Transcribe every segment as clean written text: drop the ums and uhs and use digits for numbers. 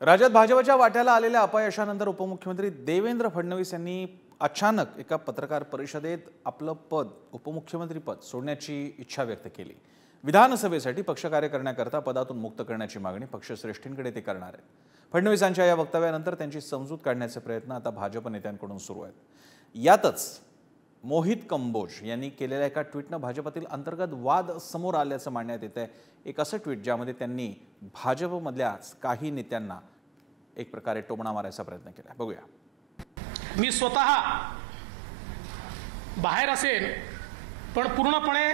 राज्यात भाजपच्या वाट्याला आलेल्या अपयशानंतर उपमुख्यमंत्री देवेंद्र फडणवीस यांनी अचानक एका पत्रकार परिषदेत आपलं पद उपमुख्यमंत्री पद सोडण्याची इच्छा व्यक्त केली। विधानसभेसाठी पक्षकार्य करण्याकरता पदातून मुक्त करण्याची मागणी पक्षश्रेष्ठींकडे ते करणार आहेत। फडणवीसांच्या या वक्तव्यानंतर त्यांची समजूत काढण्याचे प्रयत्न आता भाजप नेत्यांकडून सुरू आहेत। यातच मोहित कंबोज यांनी केलेल्या एका ट्विटनं भाजपातील अंतर्गत वाद समोर आल्याचं मानण्यात येतं। एक असं ट्विट ज्यामध्ये त्यांनी भाजपमधल्या काही नेत्यांना एक प्रकारे टोमणा मारायचा प्रयत्न केला। बघूया। मी स्वतः बाहेर असेल पण पूर्णपणे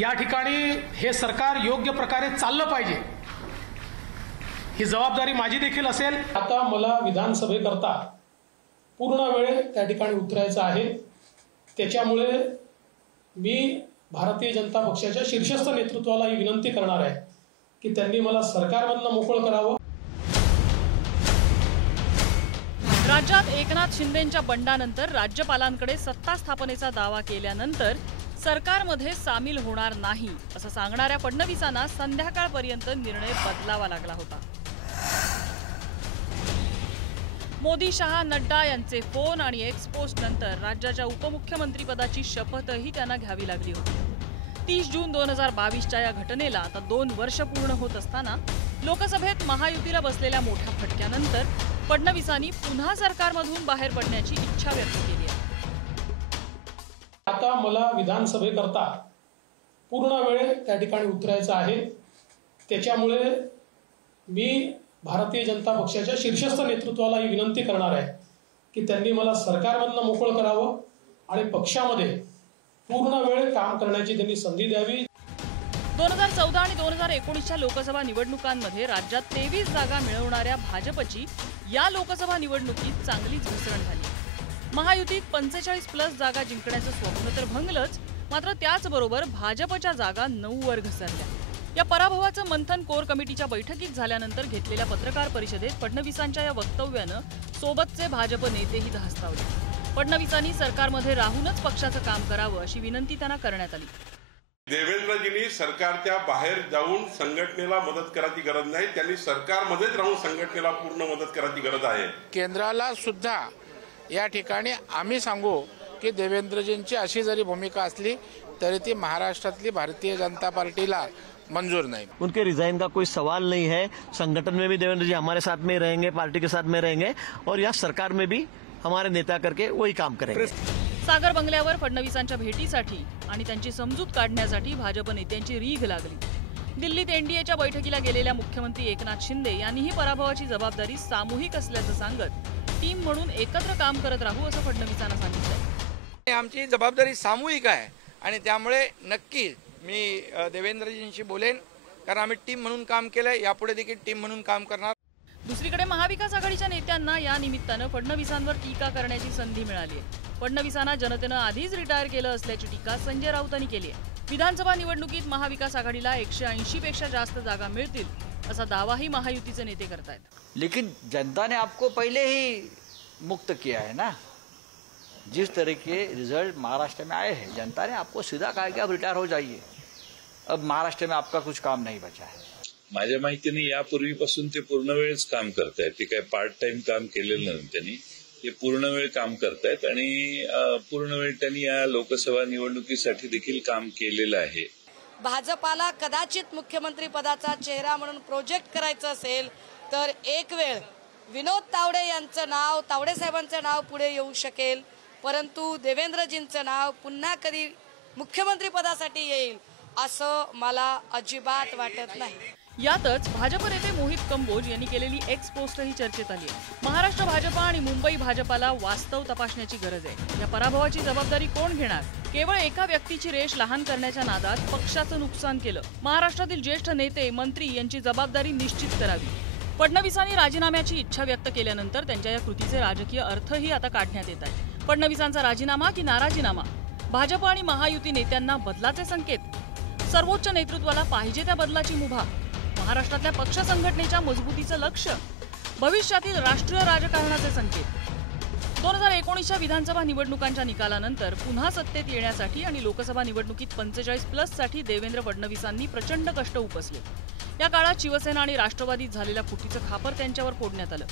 या ठिकाणी हे सरकार योग्य प्रकारे चाललं पाहिजे ही जबाबदारी माझी देखील असेल। आता मला विधानसभेकरता पूर्ण वेळ त्या ठिकाणी उतरायचं आहे। त्याच्यामुळे मी भारतीय जनता पक्षाच्या शीर्षस्थ नेतृत्वाला ही विनंती करणार आहे की त्यांनी मला सरकारमधून मोकळं करावं। राज्यात एकनाथ शिंदेंच्या बंडानंतर राज्यपालांकडे सत्ता स्थापनेचा दावा केल्यानंतर सरकारमध्ये सामील होणार नाही असं सांगणाऱ्या फडणवीसांना संध्याकाळपर्यंत निर्णय बदलावा लागला होता। मोदी, शहा, नड्डा यांचे फोन आणि एक्स पोस्ट नंतर राज्याच्या उपमुख्यमंत्री पदाची शपथही त्यांना घ्यावी लागली होती। 30 जून 2022च्या या घटनेला आता 2 वर्ष पूर्ण होत असताना लोकसभेत महायुतीला बसलेल्या मोठ्या फटक्यानंतर फडणवीसांनी पुन्हा सरकारमधून बाहेर पडण्याची इच्छा व्यक्त केली आहे। आता मला विधानसभेकरता पूर्ण वेळ त्या ठिकाणी उतरायचं आहे। त्याच्यामुळे मी भारतीय जनता पक्षाच्या शीर्षस्थ नेतृत्वाला ही विनंती करणार आहे की त्यांनी मला सरकारमधून मोकळं करावं आणि पक्षामध्ये पूर्ण वेळ काम करण्याची त्यांनी संधी द्यावी। 2014 आणि 2019च्या लोकसभा निवडणुकांमध्ये राज्यात 23 जागा मिळवणाऱ्या भाजपची या लोकसभा निवडणुकीत चांगलीच घसरण झाली। महायुतीत 45+ जागा जिंकण्याचं स्वप्न तर भंगलंच, मात्र त्याचबरोबर भाजपच्या जागा 9 वर घसरल्या। या पराभवाचं मंथन कोर कमिटीच्या बैठकीत झाल्यानंतर घेतलेल्या पत्रकार परिषदेत फडणवीसांच्या या वक्तव्यानं सोबतचे भाजप नेतेही धास्तावले। फडणवीसांनी सरकारमध्ये राहूनच पक्षाचं काम करावं अशी विनंती त्यांना करण्यात आली। देवेंद्रजींनी सरकारच्या बाहेर जाऊन संघटनेला मदत करायची गरज नाही, त्यांनी सरकारमध्येच राहून संघटनेला पूर्ण मदत करायची गरज आहे। केंद्राला सुद्धा या ठिकाणी आम्ही सांगू की देवेंद्रजींची अशी जरी भूमिका असली तरी ती महाराष्ट्रातली भारतीय जनता पार्टीला मंजूर नहीं। उनके रिजाइन का कोई सवाल नहीं है। संगठन में भी देवेंद्र जी हमारे साथ में रहेंगे, पार्टी के साथ में रहेंगे और यहाँ सरकार में भी हमारे नेता करके वही काम करेंगे। सागर बंगल्यावर फडणवीसांच्या भेटीसाठी आणि त्यांची समजूत काढण्यासाठी भाजप नेत्यांची रीघ लागली। दिल्लीत एनडीएच्या बैठकीला गेलेल्या मुख्यमंत्री एकनाथ शिंदे यांनीही पराभवाची जबाबदारी सामूहिक असल्याचं सांगत टीम म्हणून एकत्र काम करत राहू असं फडणवीसांना सांगितलं। आमची जबाबदारी सामूहिक आहे आणि त्यामुळे नक्की मी देवेंद्रजींशी बोलेन, कारण आम्ही टीम म्हणून काम केलंय, यापुढे देखील टीम म्हणून काम करणार। दुसरीकडे महाविकास आघाडीच्या नेत्यांना या निमित्तानं फडणवीसांवर टीका करण्याची संधी मिळाली आहे। फडणवीसांना जनतेनं आधीच रिटायर केलं असल्याची टीका संजय राऊतांनी केली आहे। विधानसभा निवडणुकीत महाविकास आघाडीला 180 पेक्षा जास्त जागा मिळतील असा दावाही महायुतीचे नेते करतायत। लेकिन जनता ने आपको पहले ही मुक्त किया है ना। जिस तरह के रिजल्ट महाराष्ट्र में आए हैं, जनता ने आपको सीधा कहा कि आप रिटायर हो जाइए, अब महाराष्ट्र में आपका कुछ काम नहीं बचा है। माझ्या माहितीने यापूर्वीपासून ते पूर्ण वेळच काम करतायत। ते काय पार्ट टाइम काम केलेलं नाही त्यांनी, हे पूर्ण वेळ काम करतायत आणि पूर्ण वेळ त्यांनी या लोकसभा निवडणुकीसाठी देखील काम केलेलं आहे। भाजपाला कदाचित मुख्यमंत्री पदाचा चेहरा म्हणून प्रोजेक्ट करायचं असेल तर एक वेळ विनोद तावडे यांचं नाव, तावडे साहेबांचं नाव पुढे येऊ शकेल, परंतु देवेंद्रजींचं नाव पुन्हा कधी मुख्यमंत्री पदासाठी येईल असं मला अजिबात वाटत नाही। यातच भाजप नेते मोहित कंबोज यांनी केलेली एक्स पोस्टही चर्चेत आली आहे। महाराष्ट्र भाजपा आणि मुंबई भाजपाला वास्तव तपासण्याची गरज आहे। या पराभवाची जबाबदारी कोण घेणार? केवळ एका व्यक्तीची रेष लहान करण्याच्या नादात पक्षाचं नुकसान केलं। महाराष्ट्रातील ज्येष्ठ नेते, मंत्री यांची जबाबदारी निश्चित करावी। फडणवीसांनी राजीनाम्याची इच्छा व्यक्त केल्यानंतर त्यांच्या या कृतीचे राजकीय अर्थही आता काढण्यात येत आहेत। फडणवीसांचा राजीनामा की नाराजीनामा? भाजप आणि महायुती नेत्यांना बदलाचे संकेत? सर्वोच्च नेतृत्वाला पाहिजे त्या बदलाची मुभा? महाराष्ट्रातल्या पक्ष संघटनेच्या मजबूतीचं लक्ष? भविष्यातील राष्ट्रीय राजकारणाचे संकेत? 2019च्या विधानसभा निवडणुकांच्या निकालानंतर पुन्हा सत्तेत येण्यासाठी आणि लोकसभा निवडणुकीत 45+ साठी देवेंद्र फडणवीसांनी प्रचंड कष्ट उपसले। या काळात शिवसेना आणि राष्ट्रवादीत झालेल्या फुटीचं खापर त्यांच्यावर फोडण्यात आलं.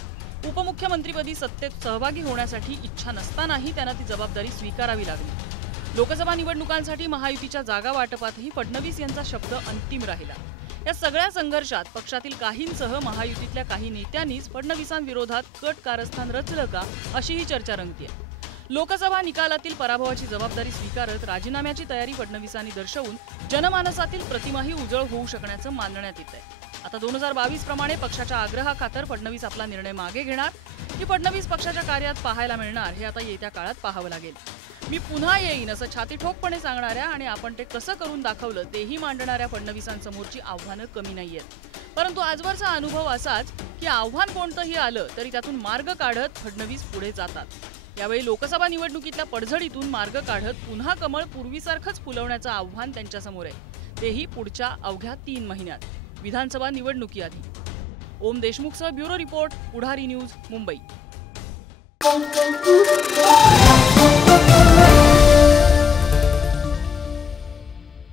उपमुख्यमंत्रीपदी सत्तेत सहभागी होण्यासाठी इच्छा नसतानाही त्यांना ती जबाबदारी स्वीकारावी लागली. लोकसभा निवडणुकांसाठी महायुतीच्या जागा वाटपातही फडणवीस यांचा शब्द अंतिम राहिला. या सगळ्या संघर्षात पक्षातील काहींसह महायुतीतल्या काही नेत्यांनीच फडणवीसांविरोधात कट कारस्थान रचलं का अशीही चर्चा रंगतीये. लोकसभा निकालातील पराभवाची जबाबदारी स्वीकारत राजीनाम्याची तयारी फडणवीसांनी दर्शवून जनमानसातील प्रतिमाही उजळ होऊ शकण्याचं मानण्यात येत आहे. आता 2022 प्रमाणे पक्षाच्या आग्रहाखातर फडणवीस आपला निर्णय मागे घेणार की फडणवीस पक्षाच्या कार्यात पाहायला मिळणार हे आता येत्या काळात पाहावं लागेल. मी पुन्हा येईन असं छातीठोकपणे सांगणाऱ्या आणि आपण ते कसं करून दाखवलं तेही मांडणाऱ्या फडणवीसांसमोरची आव्हानं कमी नाहीयेत. परंतु आजवरचा अनुभव असाच की आव्हान कोणतंही आलं तरी त्यातून मार्ग काढत फडणवीस पुढे जातात. यावेळी लोकसभा निवडणुकीतल्या पडझडीतून मार्ग काढत पुन्हा कमळ पूर्वीसारखंच फुलवण्याचं आव्हान त्यांच्यासमोर आहे, तेही पुढच्या अवघ्या 3 महिन्यात विधानसभा निवडणुकीआधी. ओम देशमुखसह ब्युरो रिपोर्ट, पुढारी न्यूज, मुंबई.